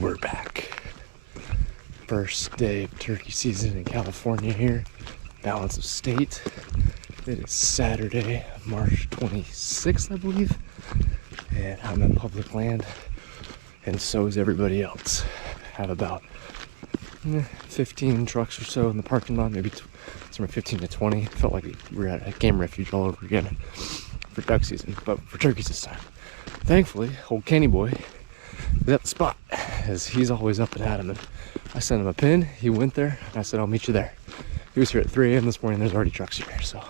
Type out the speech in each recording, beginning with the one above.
We're back. First day of turkey season in California here. Balance of state. It is Saturday, March 26th, I believe. And I'm in public land. And so is everybody else. Have about 15 trucks or so in the parking lot. Maybe somewhere 15 to 20. Felt like we were at a game refuge all over again for duck season. But for turkeys this time. Thankfully, old Kenny boy is at the spot, as he's always up and at him. And I sent him a pin, he went there, and I said, I'll meet you there. He was here at 3 a.m. this morning, there's already trucks here, so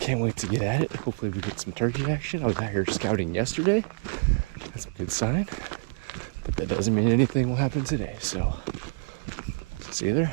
can't wait to get at it. Hopefully we get some turkey action. I was out here scouting yesterday. That's a good sign, but that doesn't mean anything will happen today, so see you there.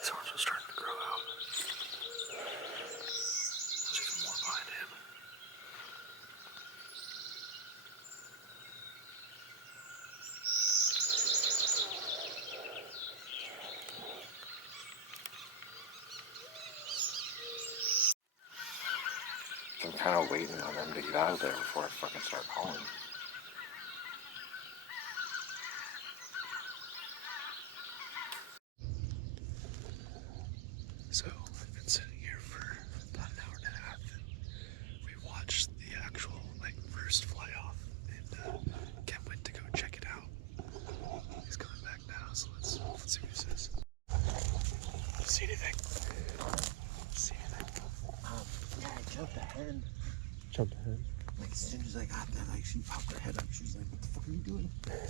His horns are starting to grow out. There's even more behind him. I'm kind of waiting on them to get out of there before I fucking start calling. So I've been sitting here for about an hour and a half, and we watched the actual roost fly off, and Ken went to go check it out. He's coming back now, so let's see what he says. See anything? See anything? Yeah, I jumped ahead. Jumped ahead. Like, as soon as I got there, she popped her head up. She was like, what the fuck are you doing? And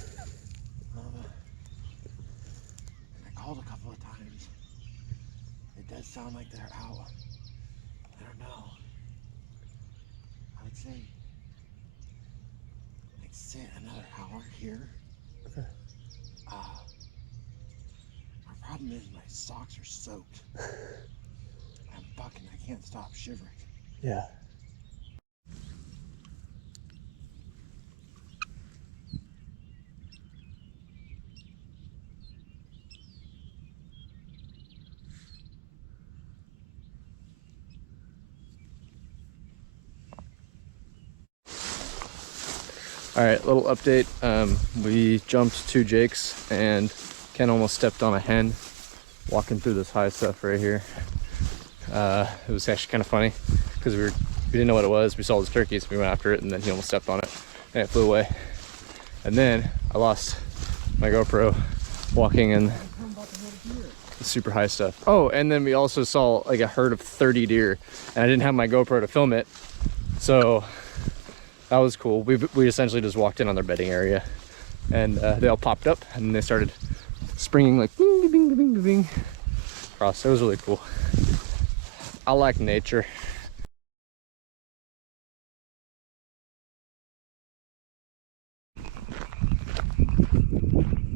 I called a couple of times. It does sound like they're out. I don't know. I would say, sit another hour here. Okay. My problem is my socks are soaked. I can't stop shivering. Yeah. All right, little update. We jumped 2 jakes and Ken almost stepped on a hen walking through this high stuff right here. It was actually kind of funny because we didn't know what it was. We saw this turkey, so we went after it, and then he almost stepped on it and it flew away. And then I lost my GoPro walking in the super high stuff. Oh, and then we also saw like a herd of 30 deer, and I didn't have my GoPro to film it, so that was cool. We essentially just walked in on their bedding area, and they all popped up and they started springing like bing, bing, bing, bing, bing across. It was really cool. I like nature.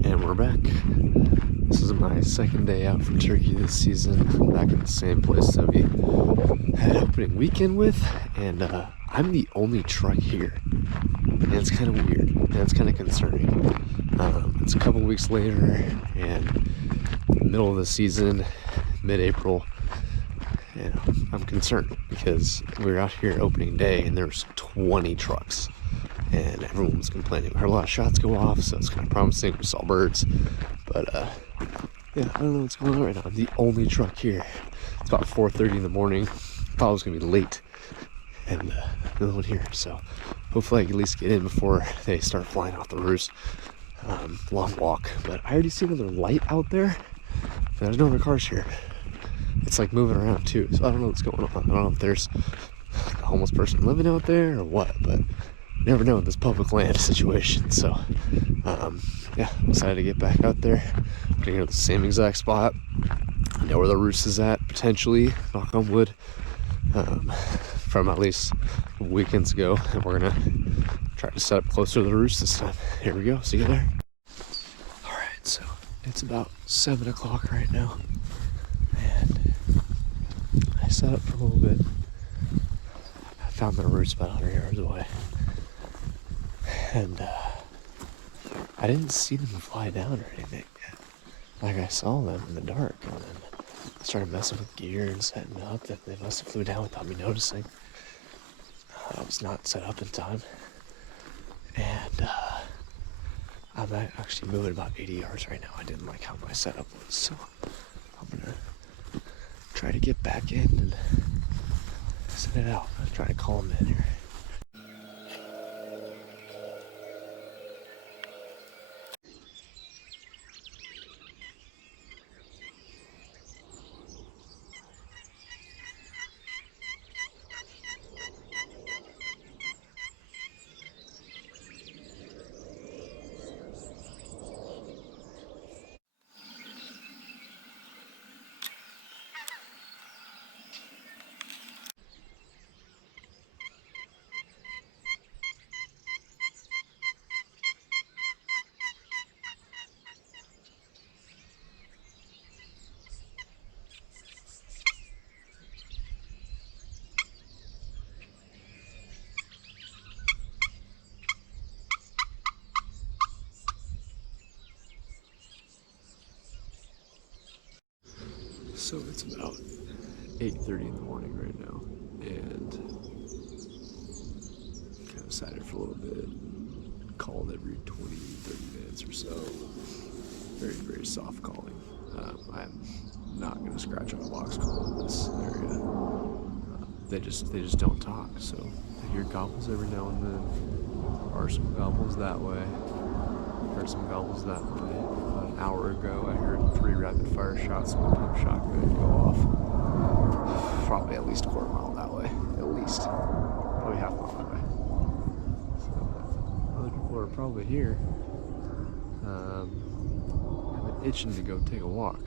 And we're back. This is my second day out for turkey this season. Back in the same place that we had opening weekend with, and I'm the only truck here, and it's kind of weird, and it's kind of concerning. It's a couple weeks later, and middle of the season, mid-April, and I'm concerned because we were out here opening day, and there's 20 trucks, and everyone was complaining. We heard a lot of shots go off, so it's kind of promising. We saw birds, but yeah, I don't know what's going on right now. I'm the only truck here. It's about 4:30 in the morning. Thought I was gonna be late. and another one here. So hopefully I can at least get in before they start flying off the roost. Long walk, but I already see another light out there. There's no other cars here. It's like moving around too, so I don't know what's going on. I don't know if there's a homeless person living out there or what, but you never know in this public land situation. So yeah, I'm excited to get back out there. I'm gonna go to the same exact spot. I know where the roost is at, potentially, knock on wood, from at least weekends ago, and we're gonna try to set up closer to the roost this time. Here we go, see you there. All right, so it's about 7 o'clock right now, and I set up for a little bit. I found the roost about 100 yards away, and I didn't see them fly down or anything yet. Like, I saw them in the dark, and then I started messing with gear and setting up, that they must have flew down without me noticing. I was not set up in time, and I'm actually moving about 80 yards right now. I didn't like how my setup was, so I'm gonna try to get back in and set it out. I'm trying to call them in here. So it's about 8:30 in the morning right now, and kind of excited for a little bit. Called every 20, 30 minutes or so. Very, very soft calling. I'm not going to scratch on a box call in this area. They just don't talk, so I hear gobbles every now and then. There are some gobbles that way. Heard some gobbles that way. About an hour ago, I heard 3 rapid fire shots from a pump shotgun go off. Probably at least a quarter mile that way. At least. Probably half a mile that way. So other people are probably here. I've been itching to go take a walk.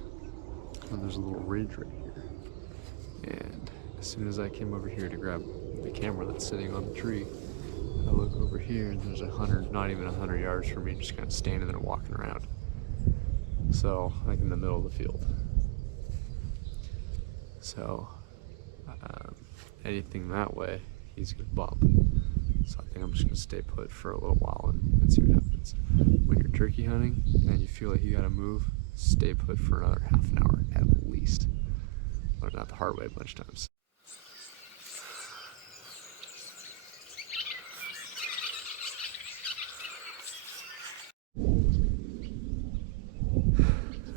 And there's a little ridge right here. And as soon as I came over here to grab the camera that's sitting on the tree, I look over here and there's 100, not even 100 yards from me, just kind of standing there walking around. So, like in the middle of the field. So, anything that way, he's gonna bump. So I think I'm just gonna stay put for a little while and see what happens. When you're turkey hunting and you feel like you gotta move, stay put for another half an hour at least. Learned that the hard way a bunch of times.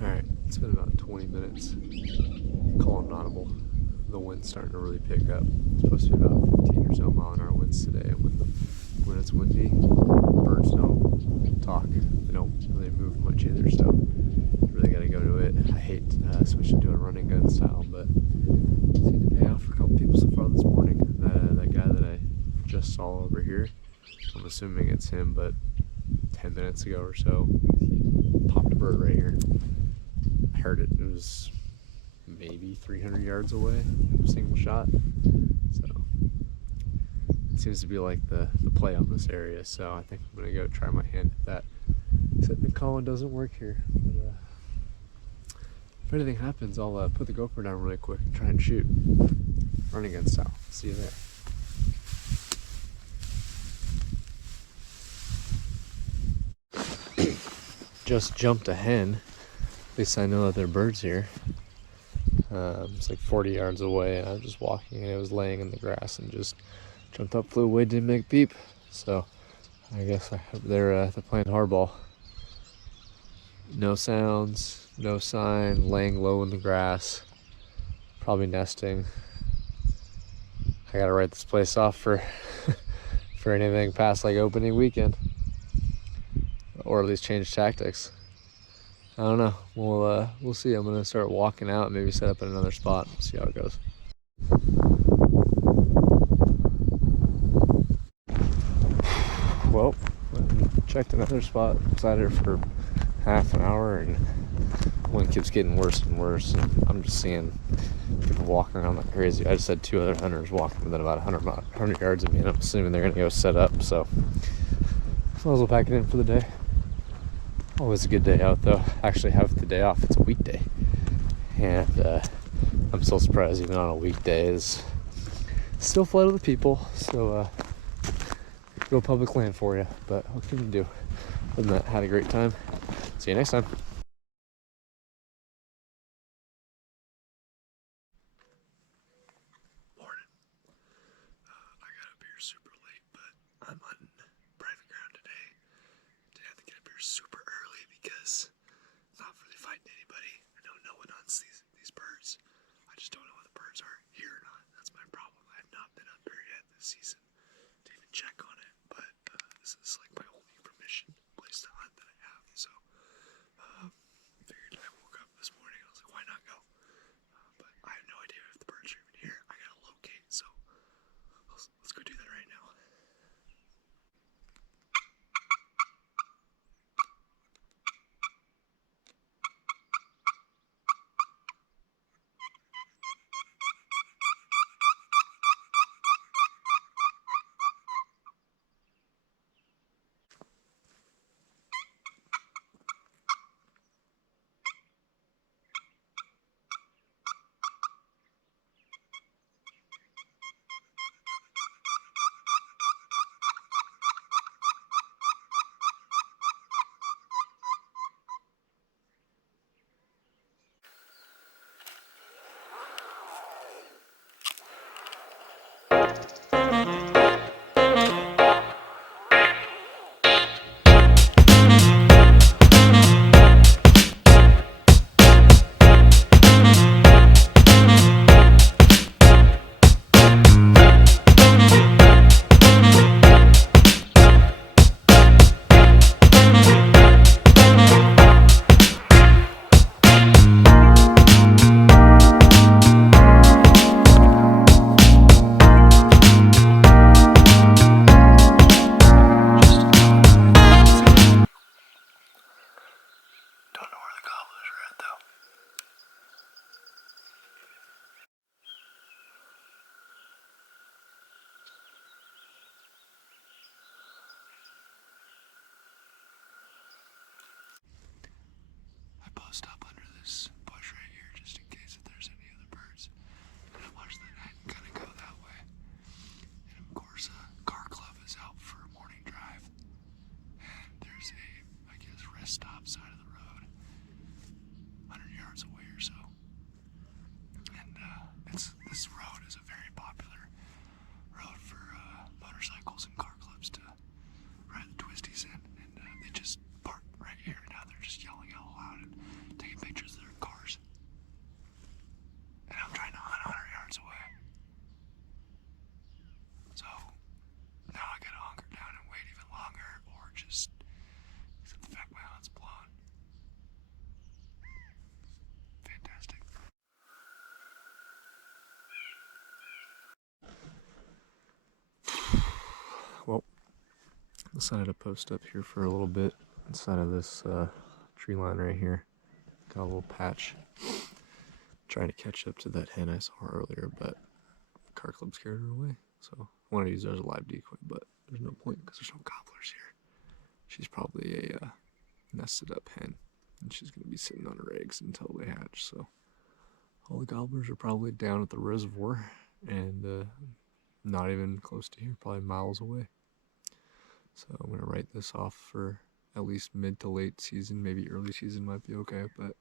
Alright, it's been about 20 minutes. Call inaudible. The wind's starting to really pick up. It's supposed to be about 15 or so mile-an-hour winds today, and when it's windy, birds don't talk. They don't really move much either, so you really gotta go to it. I hate switching to a running gun style, but it seemed to pay off for a couple people so far this morning. That guy that I just saw over here, I'm assuming it's him, but 10 minutes ago or so, he popped a bird right here. I heard it. It was maybe 300 yards away, single shot. So it seems to be like the play on this area. So I think I'm gonna go try my hand at that. Except the calling doesn't work here. But, if anything happens, I'll put the GoPro down really quick and try and shoot. Running gun style. See you there. Just jumped a hen. At least I know that there are birds here. It's like 40 yards away, and I was just walking, and it was laying in the grass and just jumped up, flew away, didn't make a peep. So I guess they're playing hardball. No sounds, no sign, laying low in the grass, probably nesting. I gotta write this place off for for anything past like opening weekend, or at least change tactics. I don't know. We'll see. I'm gonna start walking out and maybe set up in another spot. We'll see how it goes. Well, checked another spot. Sat here for half an hour, and wind keeps getting worse and worse. And I'm just seeing people walking around like crazy. I just had 2 other hunters walking within about 100 yards of me, and I'm assuming they're gonna go set up. So might as well pack it in for the day. Always a good day out though. Actually have the day off. It's a weekday, and I'm still surprised even on a weekday is still flooded with people. So real public land for you, but what can you do? Other than that, had a great time. See you next time. Morning. I got up here super late, but I'm hunting private ground today. Didn't have to get up here super early because I'm not really fighting anybody. I know no one hunts these birds. I just don't know if the birds are here or not. That's my problem. I have not been up here yet this season to even check on it, but this is like my only permission place to hunt that I have. So figured I woke up this morning. I was like, why not go? But I have no idea if the birds are even here. I gotta locate. So let's go do that right now. Don't know where the gobblers are at though. I post up under this bush right here just in case if there's any other birds. And I watch the night kind of go that way. And of course, car club is out for a morning drive. And there's a, I guess, rest stop side of the road, 100 yards away or so. And this road is a very popular road for motorcycles and car clubs to ride the twisties in. And they just park right here. Now they're just yelling out loud and taking pictures of their cars. And I'm trying to hunt 100 yards away. So now I gotta hunker down and wait even longer, or just accept the fact my hunt's blown. Fantastic. Well, I decided to post up here for a little bit inside of this tree line right here. Got a little patch. Trying to catch up to that hen I saw earlier, but the car club scared her away. So I wanted to use her as a live decoy, but there's no point because there's no gobblers here. She's probably a nested up hen, and she's going to be sitting on her eggs until they hatch. So all the gobblers are probably down at the reservoir and not even close to here, probably miles away. So I'm going to write this off for at least mid to late season. Maybe early season might be okay, but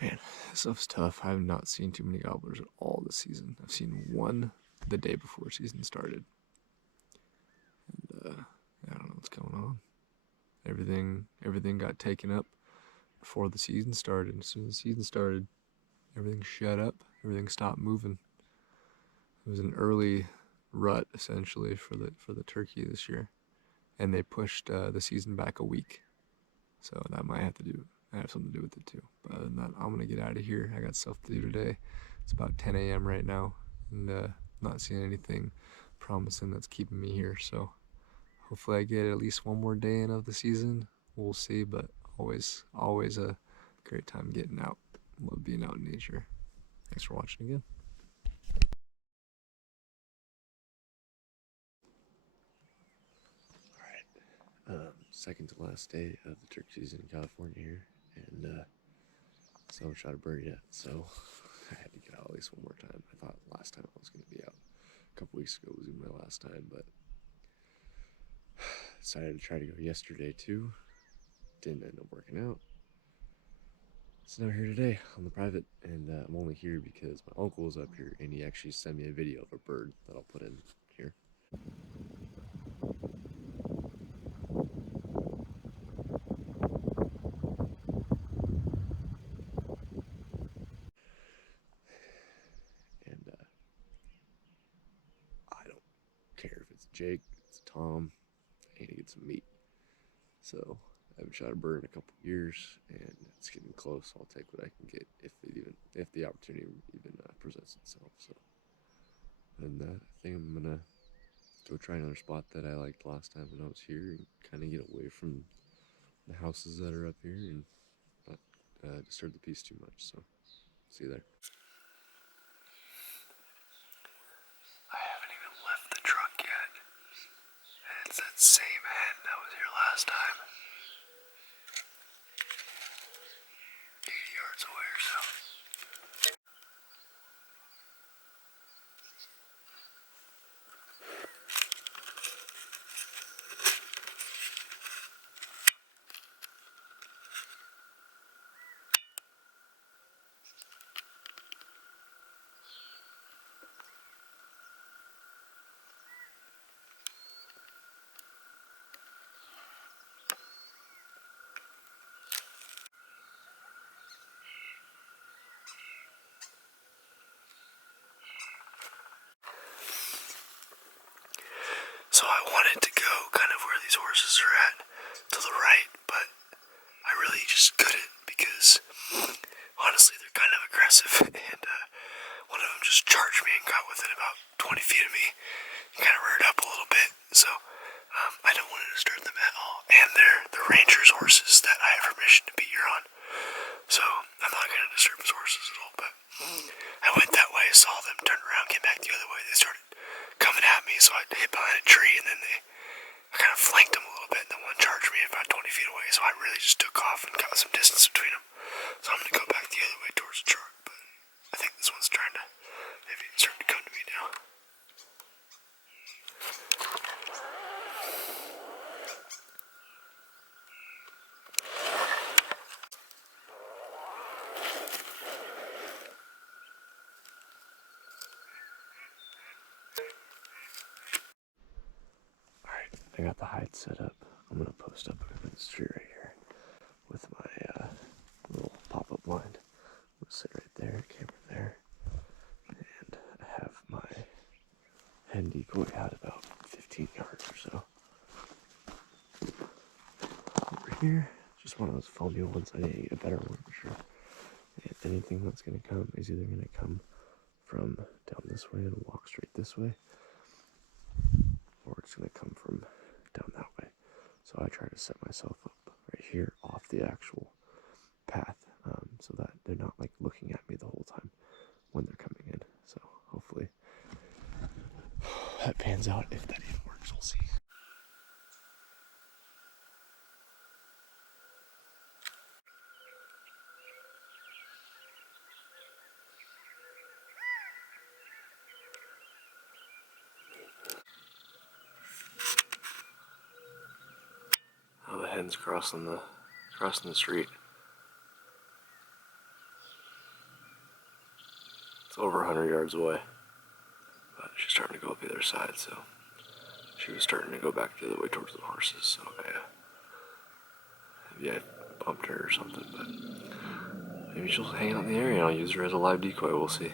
man, this stuff's tough. I have not seen too many gobblers at all this season. I've seen one the day before season started. And I don't know what's going on. Everything got taken up before the season started. As soon as the season started, everything shut up. Everything stopped moving. It was an early rut essentially for the turkey this year, and they pushed the season back a week. So that might have something to do with it too. But other than that, I'm gonna get out of here. I got stuff to do today. It's about 10 a.m. right now, and not seeing anything promising that's keeping me here. So hopefully I get at least one more day in of the season. We'll see, but always a great time getting out. Love being out in nature. Thanks for watching again. Second to last day of the turkey season in California here, and still haven't shot a bird yet, so I had to get out at least one more time. I thought last time I was going to be out a couple weeks ago was my last time, but decided to try to go yesterday too. Didn't end up working out. So now here today on the private, and I'm only here because my uncle is up here, and he actually sent me a video of a bird that I'll put in here. And I don't care if it's Jake, it's Tom, I need to get some meat. So I haven't shot a bird in a couple years, and it's getting close. I'll take what I can get if the opportunity even presents itself. So, and I think I'm gonna go try another spot that I liked last time when I was here, and kind of get away from the houses that are up here and not disturb the peace too much. So, see you there. I haven't even left the truck yet, and it's that same hen that was here last time. 80 yards away or so. So I wanted to go kind of where these horses are at, to the right, but I really just couldn't because honestly they're kind of aggressive, and one of them just charged me and got within about 20 feet of me and kind of reared up a little bit. So I don't want to disturb them at all, and they're the ranger's horses that I have permission to be here on. So I'm not going to disturb his horses at all, but I went that way, saw them, turned around, came back the other way. They started coming at me, so I hid behind a tree, and then I kind of flanked them a little bit, and then one charged me about 20 feet away, so I really just took off and got some distance between them. So I'm going to go back the other way towards the truck, but I think this one's starting to come to me now. Alright, I got the hide set up. I'm going to post up in this tree right here with my little pop-up blind. I'm going to sit right there, camera there, and I have my hen decoy out about 15 yards or so. Over here, just one of those foamy ones. I need to get a better one for sure. And anything that's going to come is either going to come from down this way and walk straight this way, or it's going to come from down that way. So I try to set myself up right here off the actual path, so that they're not like looking at me the whole time when they're coming in. So hopefully that pans out. If that even works, we'll see. Oh, the hen's crossing the street. It's over 100 yards away, but she's starting to go up the other side, so she was starting to go back the other way towards the horses, so maybe I bumped her or something, but maybe she'll hang out in the area and I'll use her as a live decoy, we'll see.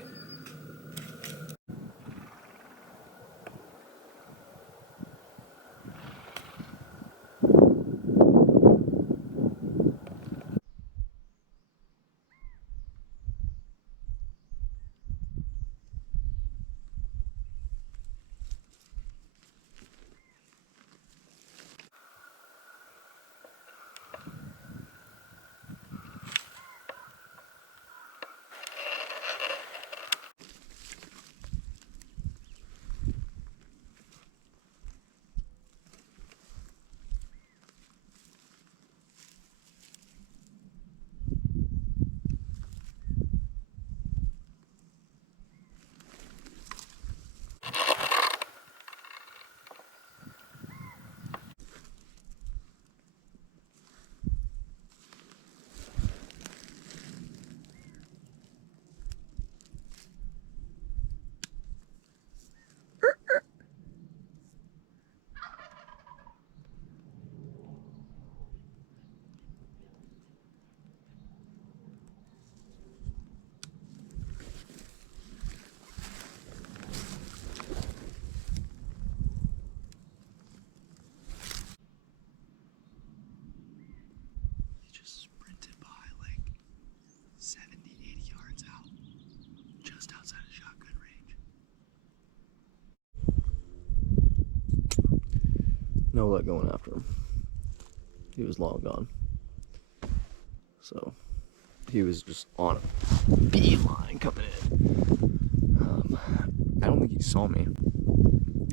no luck going after him. He was long gone. So he was just on a beeline coming in. I don't think he saw me.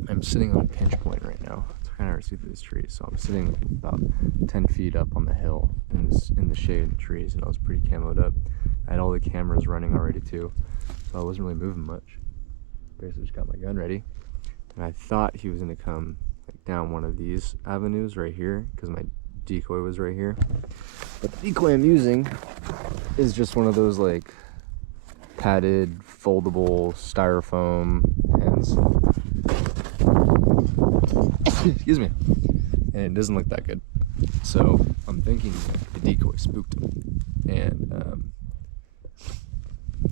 I'm sitting on a pinch point right now. It's kind of hard to see through these trees. So I'm sitting about 10 feet up on the hill in the shade of the trees, and I was pretty camoed up. I had all the cameras running already too, so I wasn't really moving much. Basically just got my gun ready, and I thought he was gonna come like down one of these avenues right here because my decoy was right here. But the decoy I'm using is just one of those like padded, foldable styrofoam pens. Excuse me. And it doesn't look that good. So I'm thinking the decoy spooked him. And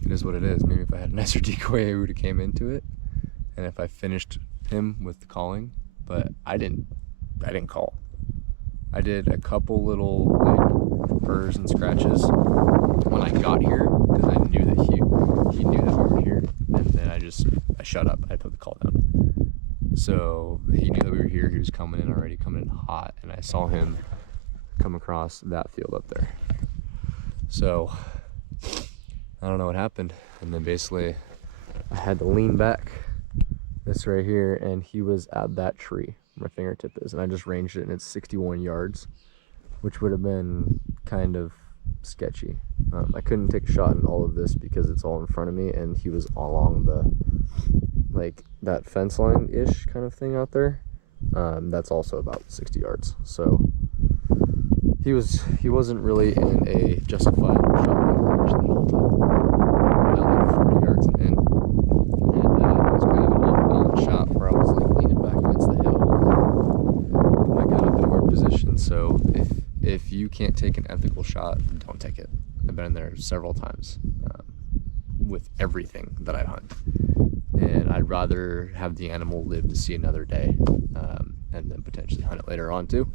it is what it is. Maybe if I had a nicer decoy, I would have came into it. And if I finished him with the calling, but I didn't call. I did a couple little like purrs and scratches when I got here because I knew that he knew that we were here, and then I shut up. I put the call down. So he knew that we were here. He was coming in already, coming in hot, and I saw him come across that field up there. So I don't know what happened, and then basically I had to lean back this right here, and he was at that tree where my fingertip is, and I just ranged it, and it's 61 yards, which would have been kind of sketchy. I couldn't take a shot in all of this because it's all in front of me, and he was along the like that fence line ish kind of thing out there. That's also about 60 yards, so he wasn't really in a justifiable shot range that whole time. About like 40 yards in, and it was kind of an off balance shot where I was like leaning back against the hill and put my gun up in a weird position. So if you can't take an ethical shot, don't take it. I've been in there several times with everything that I hunt, and I'd rather have the animal live to see another day and then potentially hunt it later on too,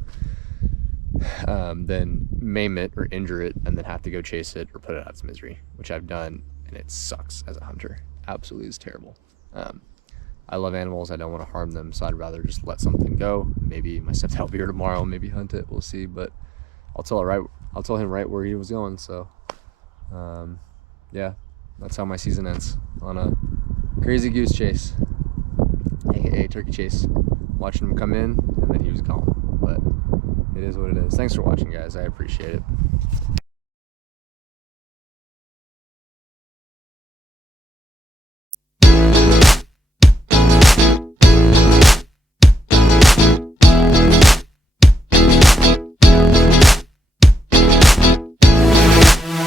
than maim it or injure it and then have to go chase it or put it out of its misery, which I've done, and it sucks as a hunter. Absolutely is terrible. I love animals. I don't want to harm them, so I'd rather just let something go. Maybe my stepdad will be here tomorrow, maybe hunt it. We'll see, but I'll tell him right where he was going. So yeah, that's how my season ends, on a crazy goose chase, aka turkey chase. Watching him come in, and then he was gone. But it is what it is. Thanks for watching, guys. I appreciate it.